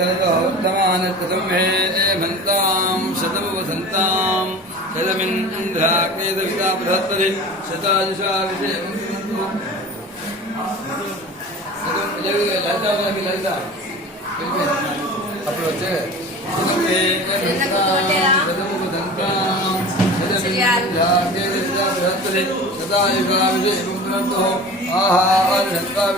शरदोत्तमान कृतं मे मन्तां शतमवसन्तां शतमिन्द्राग्नेदविता बृहत्पदे शतायुषा विषयन्तु లలిత వాళ్ళకి లలిత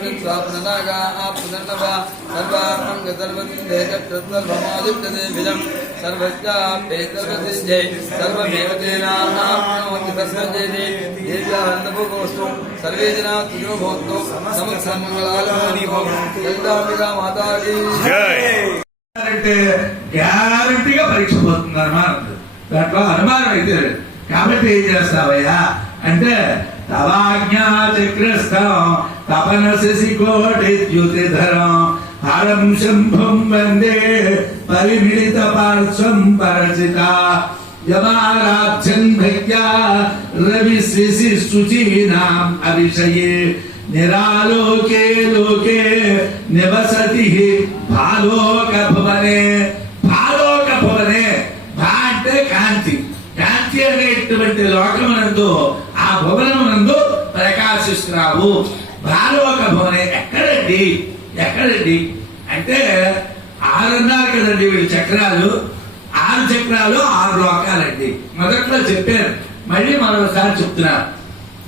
అప్పుడు వచ్చే సర్వమేవ తేనాప్నోతి సర్వే జనా తుజో భవంతు సమస్తంగళాలని భవంతు లలితాంబికా మాతాజీ అంటే గ్యారంటీగా పరీక్ష పోతుంది అనుమానం దాంట్లో అనుమానం అయితే లేదు. కాబట్టి ఏం చేస్తావయ్యా? అంటే తవాజ్ఞా చక్రస్థం తపన శశి కోటి హరం శంభం వందే పరిమిళిత పార్శ్వం పరచిత. యమారాధ్యం భక్త్యా రవి శిశి శుచీనాం అవిషయే నిరాలోకే లోకే నివసతి భాలోక భవనే భాలోక భవనే భా అంటే కాంతి కాంతి అనేటువంటి లోకమునందు ఆ భువనమునందు ప్రకాశిస్తున్నావు. భాలోక భవనే ఎక్కడండి? ఎక్కడండి? అంటే ఆరున్నారు కదండి వీళ్ళు చక్రాలు. ఆరు చక్రాలు ఆరు లోకాలండి. మొదట్లో చెప్పారు మళ్ళీ మరొకసారి చెప్తున్నారు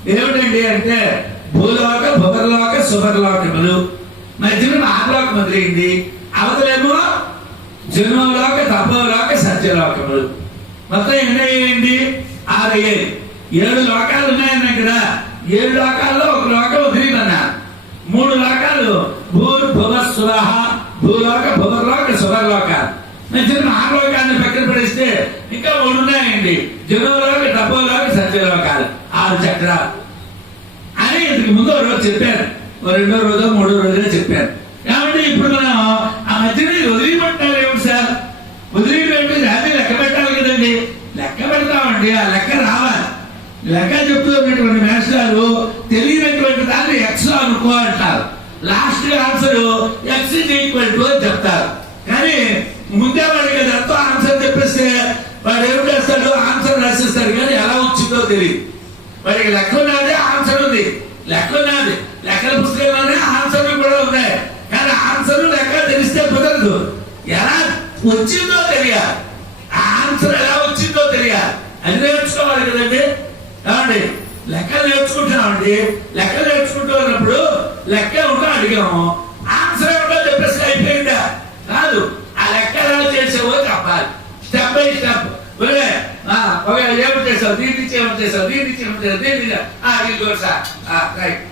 ఏమిటండి అంటే భూలోక భువర్లోక శుభర్లోకములు మధ్యలో మహాలోకం మొదలైంది. అవతలేమో జన్మలోక తపోలోక సత్యలోకములు. మొత్తం ఎన్నయ్యండి అయ్యింది ఆరు ఏడు లోకాలు ఉన్నాయన్న ఇక్కడ ఏడు లోకాల్లో ఒక లోకం వదిలిమన్నా మూడు లోకాలు భూర్ భువ సురహ భూలోక భువర్లోక సువర్లోక. మధ్యన లోకాన్ని పక్కన పడిస్తే ఇంకా మూడు ఉన్నాయండి. జన్మలోక డబ్బోలోక సత్యలోకాలు. ఆరు చక్రాలు. అని ఇంతకు ముందు ఒక రోజు చెప్పాను రెండో రోజు మూడో రోజులే చెప్పాను కాబట్టి ఇప్పుడు మనం ఆ మధ్యన వదిలిపెట్టాలి ఏమిటి సార్ వదిలిపెట్టి దాన్ని లెక్క పెట్టాలి కదండి లెక్క పెడతామండి ఆ లెక్క రావాలి. లెక్క చెప్తున్నటువంటి మేస్టారు తెలియనటువంటి దాన్ని ఎక్స్ అనుకో అంటారు. Last answer X equal to అని చెప్తారు. కానీ ముందే వాడికి ఎంతో ఆన్సర్ చెప్పేస్తే వాడు ఏం చేస్తాడు? ఆన్సర్ రాసిస్తాడు కానీ ఎలా వచ్చిందో తెలియదు. వాడికి లెక్క ఉన్నది ఆన్సర్ ఉంది. లెక్క ఉన్నది. లెక్కల పుస్తకంలోనే ఆన్సర్లు కూడా ఉన్నాయి. కానీ ఆన్సర్ లెక్క తెలిస్తే కుదరదు. ఎలా వచ్చిందో తెలియాలి ఆ ఆన్సర్ ఎలా వచ్చిందో తెలియాలి అది నేర్చుకోవాలి కదండి. ఏమండి? లెక్కలు నేర్చుకుంటున్నామండి. లెక్కలు నేర్చుకుంటూ ఉన్నప్పుడు లెక్క ఉంటో అడిగాము. ఆన్సర్ ఏమిటో చెప్పేసి అయిపోయిందా? కాదు. ఆ లెక్క ఎలా చేసేవో చెప్పాలి. Step by step. ఒరే, ఒక ఏమి చేసావు? దీని నుంచి ఏమి చేసావు? దీని నుంచి ఏమి చేసావు? దీని ఇదిగో సార్. రైట్.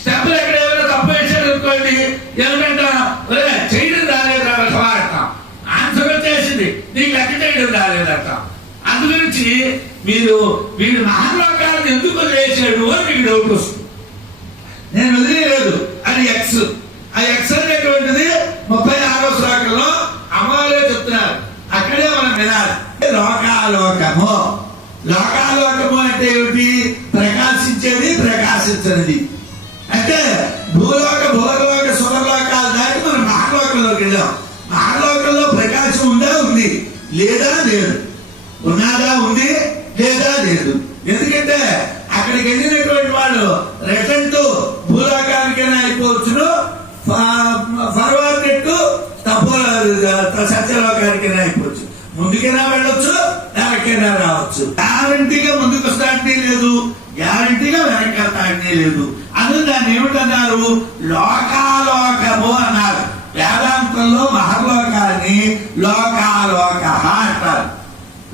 స్టెప్ ఎక్కడ ఏమైనా తప్పు వేసాడు అనుకోండి ఏమిటంటే ఒరే చేయడం రాలేదు అంటాం ఆన్సర్ వచ్చేసింది. నీకు లెక్క చేయడం రాలేదంటాం. అందు గురించి మీరు వీడు మహాలోకాలను ఎందుకు వదిలేసాడు అని మీకు డౌట్ వస్తుంది. నేను వదిలేయలేదు. అది ఎక్స్ ఆ ఎక్స్ అనేటువంటిది ముప్పై ఆరో శ్లోకంలో అమ్మవారే చెప్తున్నారు. అక్కడే మనం వినాలి. లోకాలోకము. లోకాలోకము అంటే ఏమిటి? ప్రకాశించేది ప్రకాశించనిది. అంటే భూలోక భూలోక సువర్లోకాలు దాటి మనం మహాలోకంలోకి వెళ్ళాం. మహాలోకంలో ప్రకాశం ఉందా? ఉంది. లేదా లేదు ఉన్నదా ఉంది లేదా లేదు ఎందుకంటే అక్కడికి వెళ్ళినటువంటి వాళ్ళు రిటర్న్ టు భూలోకానికైనా అయిపోవచ్చును ఫర్వర్డ్ టు తపో లోకానికైనా అయిపోవచ్చు. ముందుకైనా వెళ్ళొచ్చు వెనక్కైనా రావచ్చు. గ్యారంటీగా ముందుకు వస్తాడనే లేదు. గ్యారంటీగా వెనక్కి వెళ్తాంటే లేదు. అందుకు దాన్ని ఏమిటన్నారు? లోకాలోకము అన్నారు. వేదాంతంలో మహర్లోకాన్ని లోకాలోక అంటారు.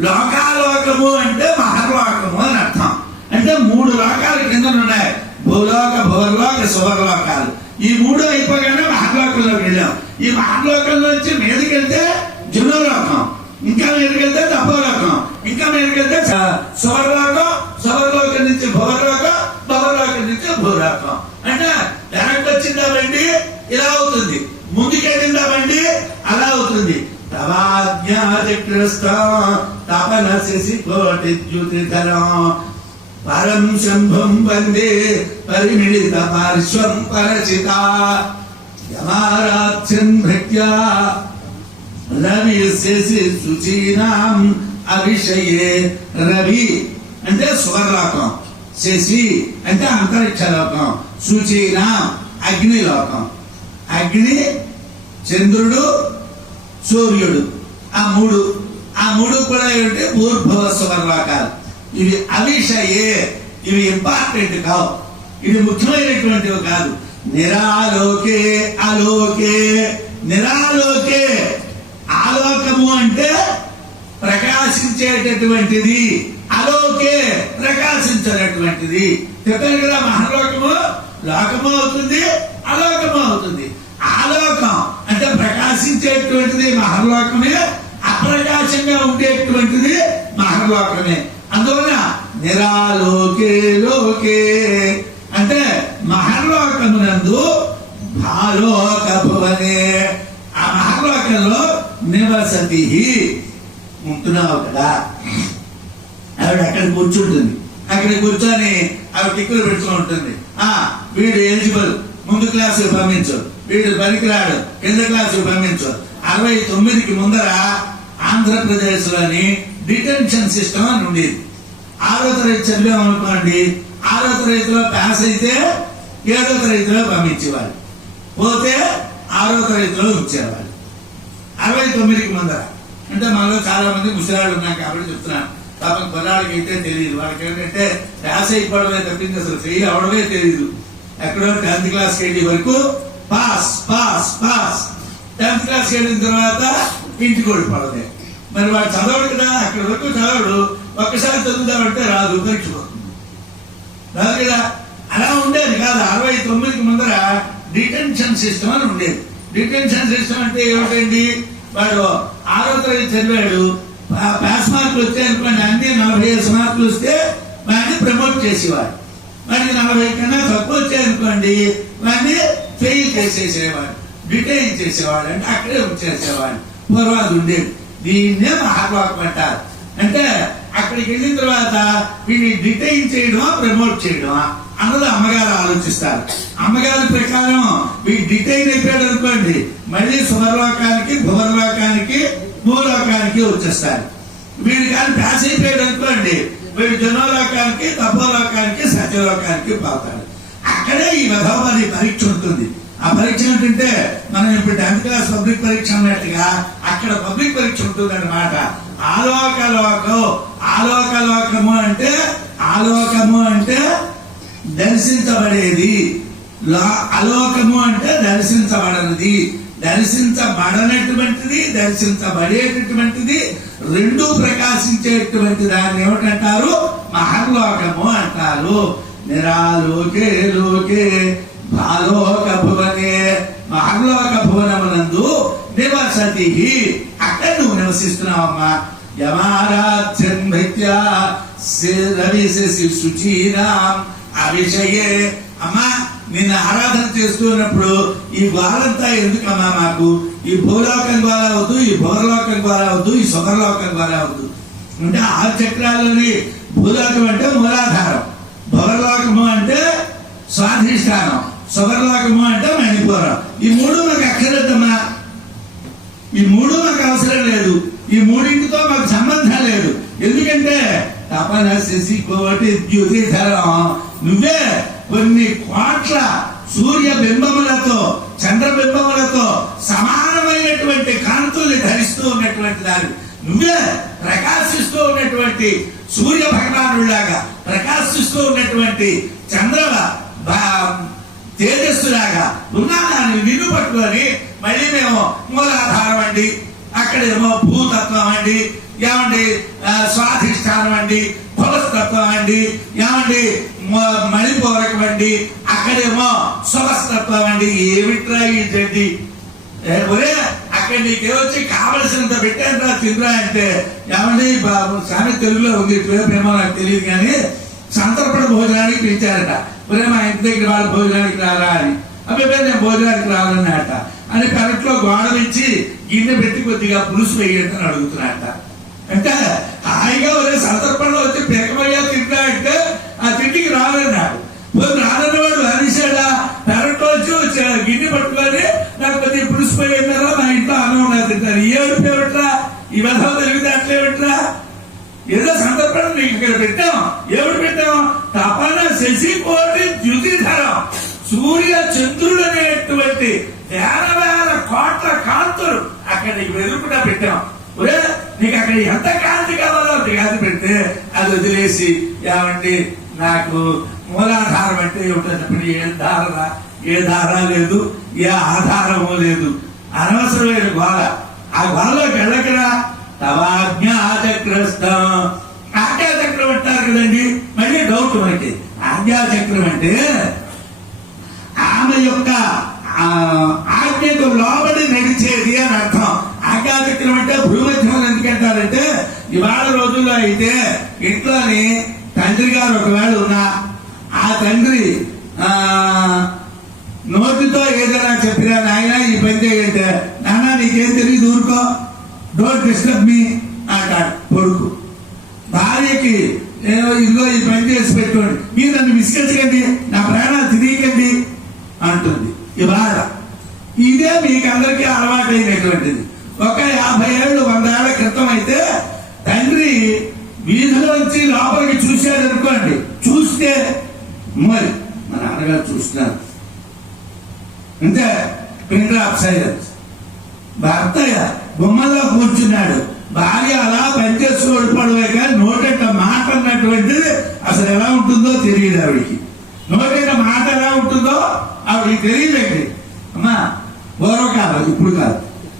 లోకాలోకము అంటే మహర్లోకము అని అర్థం. అంటే మూడు లోకాలు కింద ఉన్నాయి. భూలోక భూర్లోక శుభర్లోకాలు ఈ మూడు అయిపోగానే మహర్లోకంలోకి వెళ్ళాం. ఈ మహర్లోకంలో నుంచి మీదకి వెళ్తే జునలోకం ఇంకా మీదకి వెళ్తే రకం ఇంకా మీదకి వెళ్తే స- సువర్లోకం నుంచి భూలోకం భవరాకం నుంచి భూరాకం అంటే వెనక్కి వచ్చిందా బండి? ఇలా అవుతుంది. ముందుకెళ్ళిందా బండి? అలా అవుతుంది. తవాజ్ఞాచక్రస్థం తపన శశి కోటి ద్యుతిధరం పరం శంభం వందే పరిమిళిత పార్శ్వం పరచిత. యమారాధ్యం భృత్యా రవి శశి శుచీనాం అవిషయే రవి అంటే స్వర్లోకం శశి అంటే అంతరిక్ష లోకం సుశీనాహం అగ్ని లోకం. అగ్ని చంద్రుడు సూర్యుడు. ఆ మూడు ఆ మూడు కూడా ఏంటి భూర్భవ స్వర్లోకాలు. ఇవి అవిషయే ఇవి ఇంపార్టెంట్ కావు. ఇవి ముఖ్యమైనటువంటివి కాదు. నిరాలోకే అలోకే నిరాలోకే. ఆలోకము అంటే ప్రకాశించేటటువంటిది. అలోకే ప్రకాశించేటటువంటిది చెప్పారు కదా మహలోకము లోకము అవుతుంది అలోకము అవుతుంది. ఆలోకం అంటే ప్రకాశించేటువంటిది మహర్లోకమే అప్రకాశంగా ఉండేటువంటిది మహర్లోకమే అందువలన నిరాలోకే లోకే అంటే మహర్లోకమునందు భాలోక భువనే ఆ మహర్లోకంలో నివసతి ఉంటున్నావు కదా. ఆవిడ అక్కడ కూర్చుంటుంది. అక్కడ కూర్చొని ఆవిడ టిక్కులు పెట్టుకుని ఉంటుంది. ఆ వీడు ఎలిజిబుల్. ముందు క్లాసు పంపించు. వీడు పనికిరాడు. కింద క్లాసు పంపించు. అరవై తొమ్మిదికి ముందర ఆంధ్రప్రదేశ్లోని డిటెన్షన్ సిస్టమ్ అని ఉండేది. ఆరో తరగతి చదివాం అనుకోండి ఆరో తరగతిలో పాస్ అయితే ఏడో తరగతిలో పంపించేవాళ్ళు. పోతే ఆరో తరగతిలో ఉంచేవాళ్ళు అరవై తొమ్మిదికి ముందర. అంటే మనలో చాలా మంది ముసలాళ్ళు ఉన్నాం కాబట్టి చెప్తున్నాను. పాపం కుర్రాళ్ళకి అయితే తెలియదు వాళ్ళకి ఏంటంటే పాస్ అయిపోవడమే తప్పింది అసలు. ఫెయిల్ అవడమే తెలియదు ఎక్కడో టెన్త్ క్లాస్ వెళ్ళే వరకు pass pass pass. Tenth class వెళ్ళిన తర్వాత ఇంటికి ఓడిపోవడమే. మరి వాడు చదవడు కదా. అక్కడ వరకు చదవడు. ఒక్కసారి చదువుతామంటే రాదు. పరీక్ష పోతుంది. రాదు కదా. అలా ఉండేది కాదు. అరవై తొమ్మిదికి ముందర డిటెన్షన్ సిస్టమ్ అని ఉండేది. డిటెన్షన్ సిస్టమ్ అంటే ఏమిటండి? వాడు ఆరో తరగతి చదివాడు పాస్ మార్కులు వచ్చాయనుకోండి అన్ని నలభై ఐదు మార్కులు వస్తే వాడిని ప్రమోట్ చేసేవాడు. మరి నలభై కన్నా తక్కువ వచ్చాయనుకోండి వాడిని ఫెయిల్ చేసేసేవాడు డిటైన్ చేసేవాడు అంటే అక్కడే ఉంచేసేవాడు పూర్వాది ఉండేది. దీన్నే మహాత్వాకం అంటారు. అంటే అక్కడికి వెళ్ళిన తర్వాత వీడిని డిటైన్ చేయడమా ప్రమోట్ చేయడమా అన్నది అమ్మగారు ఆలోచిస్తారు. అమ్మగారి ప్రకారం మీకు డిటైన్ అయిపోయాడు అనుకోండి మళ్ళీ సువర్లోకానికి భువర్లోకానికి భూలోకానికి వచ్చేస్తారు వీడు కానీ పాస్ అయిపోయాడు అనుకోండి వీడు జనోలోకానికి తపోలోకానికి సత్యలోకానికి పోతాడు అక్కడే ఈ విధవది పరీక్ష ఉంటుంది. ఆ పరీక్ష ఏంటంటే మనం ఇప్పుడు టెన్త్ క్లాస్ పబ్లిక్ పరీక్ష అన్నట్టుగా అక్కడ పబ్లిక్ పరీక్ష ఉంటుంది అనమాట ఆలోకలోకం ఆలోకలోకము అంటే ఆలోకము అంటే దర్శించబడేది. అలోకము అంటే దర్శించబడనిది. దర్శించబడనటువంటిది దర్శించబడేటటువంటిది రెండు ప్రకాశించేటువంటి దాన్ని ఏమిటంటారు? మహర్లోకము అంటారు. నిరాలోకే లోకే భాలోక భువనే మహర్లోక భువనమునందు నివసతి. అక్కడ నువ్వు నివసిస్తున్నావమ్మా. యమారాధ్యం భక్త్య రవి శశి శుచీనాం అవిషయే. అమ్మా నిన్ను ఆరాధన చేస్తున్నప్పుడు ఈ గోలంతా ఎందుకమ్మా మాకు? ఈ భూలోకం ద్వారా అవద్దు ఈ భూరలోకం ద్వారా అవద్దు ఈ సుఖలోకం ద్వారా అవద్దు అంటే ఆ చక్రాలని భూలోకం అంటే మూలాధారం. భూరలోకము అంటే స్వాధిష్టానం. సుఖలోకము అంటే మణిపురం. ఈ మూడు మాకు అక్కర్లేదమ్మా. ఈ మూడు మాకు అవసరం లేదు. ఈ మూడింటితో మాకు సంబంధం లేదు. ఎందుకంటే తపన శశి కోటి ద్యుతిధరం. నువ్వే కొన్ని కోట్ల సూర్య బింబములతో చంద్ర బింబములతో సమానమైనటువంటి కాంతుల్ని ధరిస్తూ ఉన్నటువంటి దాన్ని నువ్వే ప్రకాశిస్తూ ఉన్నటువంటి సూర్య భగవానులాగా ప్రకాశిస్తూ ఉన్నటువంటి చంద్ర బ- తేజస్సులాగా ఉన్నాదాన్ని నిన్ను పట్టుకొని మళ్ళీ మేము మూలాధారం అండి. అక్కడేమో భూతత్వం అండి ఏమండి స్వాధిష్టానం అండి పులస్తత్వం అండి ఏమండి మ- మణిపూరకం అండి అక్కడేమో సులస్తత్వం అండి. ఏమిట్రా ఈ ఒరే అక్కడ నీకేమొచ్చి కావలసినంత పెట్టాను తింద్రా అంటే. ఏమండి బాబు సామి తెలుగులో ఉంది ఇటువైపు నాకు తెలియదు కానీ సంతర్పణ భోజనానికి పిలిచారట. ఒరే మా ఇంటి దగ్గర వాళ్ళు భోజనానికి రారా అని. అబ్బాయి నేను భోజనానికి రావాలన్నట అని పెరట్లో గోడ నుంచి గిన్నె పెట్టి కొద్దిగా పులుసు వేయండి అని అంటే హాయిగా ఒరే సందర్భంలో వచ్చి పేకమయ్యా తింటా అంటే ఆ తిండికి రాలన్నాడు పోయి రానన్నవాడు అనిసాడా పెరట్లో వచ్చి గిన్నె పట్టుకొని నాకు కొద్దిగా పులుసు పోయిందారా మా ఇంట్లో అన్నం ఉన్నా తింటారు. ఏడు పేరు ఈ తెలివితే అట్లే ఏదో సందర్భం మీకు ఇక్కడ పెట్టాం. ఎవరు పెట్టాం? తపన శశి కోటి ద్యుతిధరం సూర్య చంద్రుడు అనేటువంటి వేల వేల కోట్ల కాంతులు. అక్కడ నీకు ఎదురుకుండా పెట్టాం. ఒరే నీకు అక్కడ ఎంత కాంతి కావాలో? అంత కాంతి పెడితే అది వదిలేసి ఏమండి నాకు మూలాధారం అంటే ఏమిటో చెప్పండి. ఏ ధార ఏ ధార లేదు ఏ ఆధారము లేదు. అనవసరమైన గోళ ఆ గోళలోకి వెళ్ళకరా? తవాజ్ఞాచక్రస్తం ఆజ్ఞాచక్రం అంటారు కదండి. మళ్ళీ డౌట్ మనకి. ఆజ్ఞాచక్రం అంటే ఆమె యొక్క ఆ, ఆజ్ఞకు లోబడి నడిచేది అని అర్థం. ఆజ్ఞాచక్రం అంటే భూమధ్యం ఎందుకంటారంటే ఇవాళ రోజుల్లో అయితే ఇంట్లోని తండ్రి గారు ఒకవేళ ఉన్నా ఆ తండ్రి నోటితో ఏదైనా చెప్పినా నాయన ఈ పని చేయంటే నాన్న నీకేం తెలియదు ఊరుకో. డోంట్ డిస్టర్బ్ మీ అంటాడు కొడుకు భార్యకి నేను ఇదిగో ఈ పని చేసి పెట్టుకోండి మీరు నన్ను విసిగించకండి నా ప్రాణాలు తిరిగండి అంటుంది ఇవాళ ఇదే మీకు అందరికీ అలవాటైనటువంటిది ఒక యాభై ఏళ్ళు వంద ఏళ్ళ క్రితం అయితే తండ్రి వీధిలోంచి లోపలికి చూశాడు అనుకోండి చూస్తే మరి మా నాన్నగారు చూస్తున్నారు. అంటే పిండ్రాప్ సైలెన్స్ భర్త బొమ్మల్లో కూర్చున్నాడు. భార్య అలా పనిచేస్తూ పడవే కానీ నోటెంట మాట అన్నటువంటిది అసలు ఎలా ఉంటుందో తెలియదు ఆవిడికి. నోటెంట మాట ఎలా ఉంటుందో ఆవిడికి తెలియదండి. అమ్మా పూర్వకాలం ఇప్పుడు కాదు.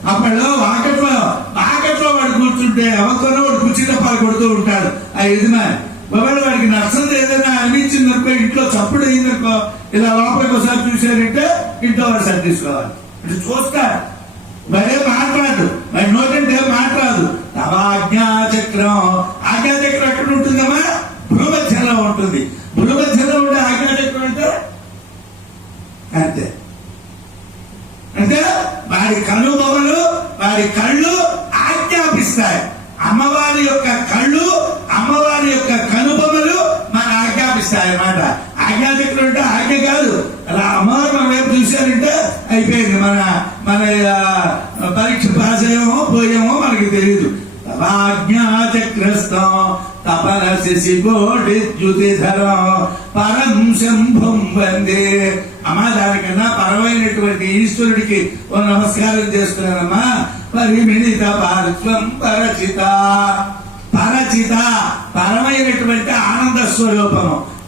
అప్పట్లో వాకట్లో వాకట్లో వాడు కూర్చుంటే ఎవరితోనో వాడు కుర్చీ తప్పాలు కొడుతూ ఉంటాడు. ఆ యజమాని. ఒకవేళ వాడికి నచ్చదు ఏదైనా అనిపించింది అనుకో ఇంట్లో చప్పుడు అయిందనుకో ఇలా లోపలికి ఒకసారి చూశారంటే ఇంట్లో వాడు సరి తీసుకోవాలి. ఇటు చూస్తారు మరే మాట్లాడు. మరి నోటంటే ఏం మాట్లాడు. తవ ఆజ్ఞాచక్రం ఆజ్ఞాచక్రం ఎక్కడ ఉంటుంది భూమధ్యంలో ఉంటుంది భూమధ్యంలో ఉండే ఆజ్ఞాచక్రం అంటే అంతే అంటే వారి కనుబొమ్మలు వారి కళ్ళు ఆజ్ఞాపిస్తాయి అమ్మవారి యొక్క కళ్ళు అమ్మవారి యొక్క కనుబొమ్మలు మన ఆజ్ఞాపిస్తాయి అన్నమాట ఆజ్ఞాచక్రం అంటే ఆజ్ఞ కాదు అలా అమ్మవారు మన వైపు చూశారంటే అయిపోయింది మన మన ఆ, పరీక్ష పాస్ అయ్యామో పోయామో మనకి తెలియదు ఆజ్ఞాచక్రస్థం తపన పరం శంభం వందే అమ్మా దానికన్నా పరమైనటువంటి ఈశ్వరుడికి ఓ నమస్కారం చేస్తున్నానమ్మా. పరిమిళిత పార్శ్వం పరచిత. పరచిత పరమైనటువంటి ఆనంద స్వరూపము.